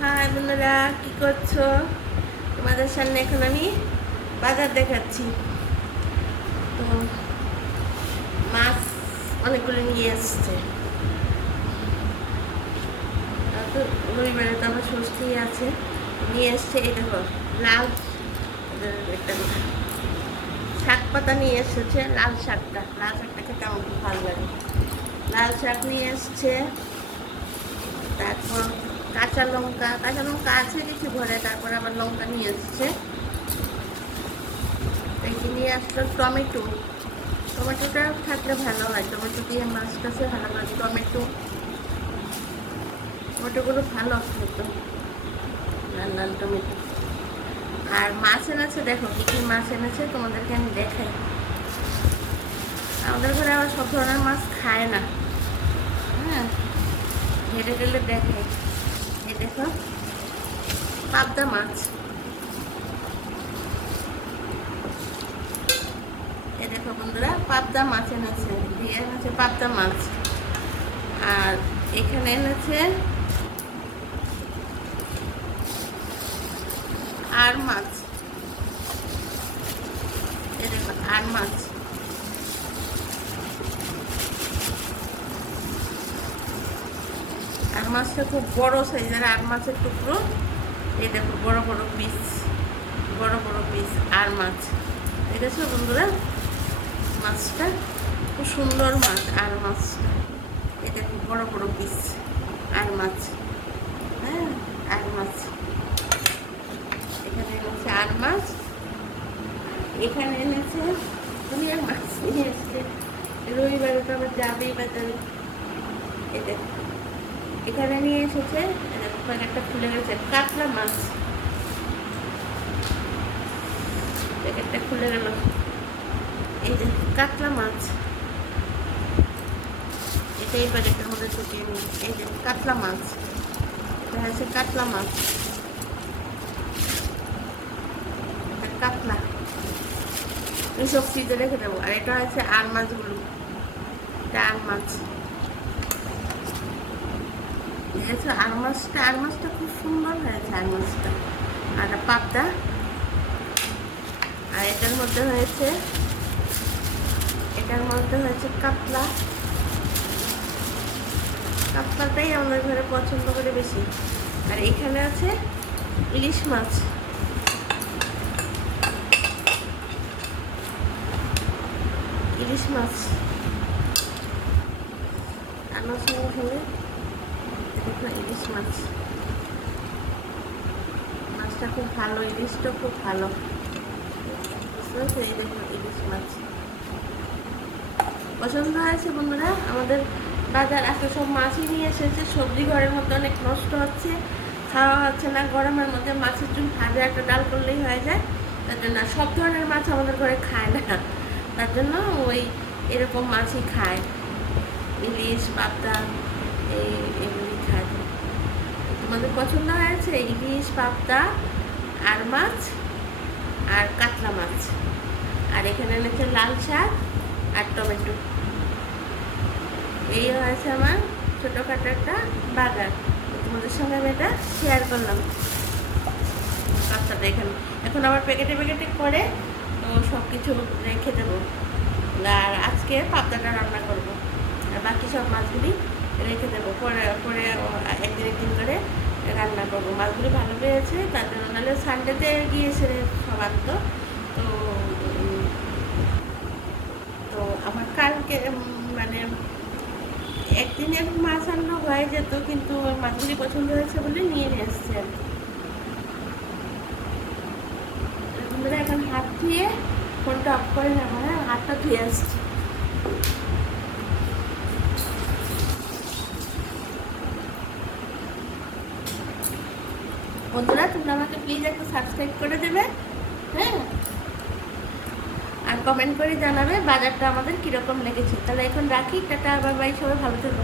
High বন্ধুরা, কি করছো? তোমাদের সামনে এখন আমি বাজার দেখাচ্ছি। তো মাছ অনেকগুলো নিয়ে এসছে। তো রবিবারে তো আমার ষষ্ঠী আছে, নিয়ে এসছে। এই দেখো লাল একটা শাক পাতা নিয়ে এসেছে। লাল শাকটা খেতে আমার খুব ভালো লাগে। লাল শাক নিয়ে এসছে। তারপর কাঁচা লঙ্কা আছে কিছু ঘরে। তারপর আবার লঙ্কা নিয়ে এসছে। এটি নিয়ে আসলো টমেটোটা থাকলে ভালো হয়। টমেটো দিয়ে মাছটা সে ভালো লাগে। টমেটোগুলো ভালো খেতো, লাল লাল টমেটো। আর মাছ এনেছে, দেখো কী কী মাছ এনেছে তোমাদেরকে আমি দেখাই। আমাদের ঘরে আবার সব ধরনের মাছ খায় না। হ্যাঁ, ঢেলে ঢেলে দেখাই। এই দেখো পাবদা মাছ, এই দেখো বন্ধুরা পাবদা মাছ এনেছে। দিয়ে এনেছে পাবদা মাছ। আর এখানে এনেছে আর মাছ। এই দেখো আর মাছ। আর মাছটা খুব বড় সাইজের আর মাছের টুকরো। এই দেখো বড় বড় পিস আর মাছ। দেখেছো বন্ধুরা, মাছটা খুব সুন্দর মাছ। আর মাছটা এই দেখো বড় বড় পিস আর মাছ। হ্যাঁ, আর মাছ। এখানে এনেছে আর মাছ। এখানে এনেছে দুনিয়ার মাছ নিয়ে এসছে। রবিবারে তো আবার যাবেই বাজারে। এই দেখো এখানে নিয়ে এসেছে। প্যাকেটটা খুলে গেছে, কাতলা মাছ। প্যাকেটটা খুলে গেল। এই যে কাতলা মাছ, এটাই প্যাকেটের মধ্যে ঢুকিয়ে নিই। এই যে কাতলা মাছ, এটা হচ্ছে কাতলা মাছ। কাতলা এইসব ফ্রিজে রেখে দেবো। আর এটা হচ্ছে আর মাছগুলো, এটা আর মাছ। দেখেছো আর মাছটা খুব সুন্দর হয়েছে। আর মাছটা আর পাবদা। আর এটার মধ্যে হয়েছে কাতলাটাই আমাদের ঘরে পছন্দ করে বেশি। আর এখানে আছে ইলিশ মাছ। আমার সঙ্গে দেখো ইলিশ মাছটা খুব ভালো। ইলিশটা খুব ভালো। এই দেখো ইলিশ মাছ পছন্দ হয়েছে বন্ধুরা। আমাদের বাজার এত সব মাছই নিয়ে এসেছে। সবজি ঘরের মধ্যে অনেক নষ্ট হচ্ছে, খাওয়া হচ্ছে না। গরমের মধ্যে মাছের চুন ভাজা একটা ডাল করলেই হয়ে যায়। তার জন্য সব ধরনের মাছ আমাদের ঘরে খায় না। তার জন্য ওই এরকম মাছই খায়, ইলিশ পাবদা এগুলি খায়। তোমাদের পছন্দ হয়েছে ইলিশ পাবদা আর মাছ আর কাতলা মাছ। আর এখানে এনেছে লাল শাক আর টমেটো। এই হয়েছে আমার ছোটোখাটো একটা বাজার। তোমাদের সঙ্গে আমি এটা শেয়ার করলাম। পাস্তাটা এখানে এখন আবার প্যাকেটে করে তো সব কিছু রেখে দেবো। আর আজকে পাবদাটা রান্না করব। আর বাকি সব মাছগুলি রেখে দেবো। পরে একদিন করে রান্না করবো। মাছগুলি ভালো পেয়েছে, তার জন্য। নাহলে সানডেতে গিয়েছে সবার। তো আমার কালকে মানে একদিনের মাছ আনলো হয়ে যেত, কিন্তু মাছগুলি পছন্দ হয়েছে বলে নিয়ে এসছে আর কি। বন্ধুরা এখন হাত ধুয়ে ফোনটা অফ করে নেবো। হ্যাঁ, হাতটা ধুয়ে আসছি। বন্ধুরা তোমরা আমাকে প্লিজ একটু সাবস্ক্রাইব করে দেবে। হ্যাঁ, আর কমেন্ট করে জানাবে বাজারটা আমাদের কীরকম লেগেছে। তাহলে এখন রাখি, টাটা, বাই বাই, সবাই ভালো থেকো।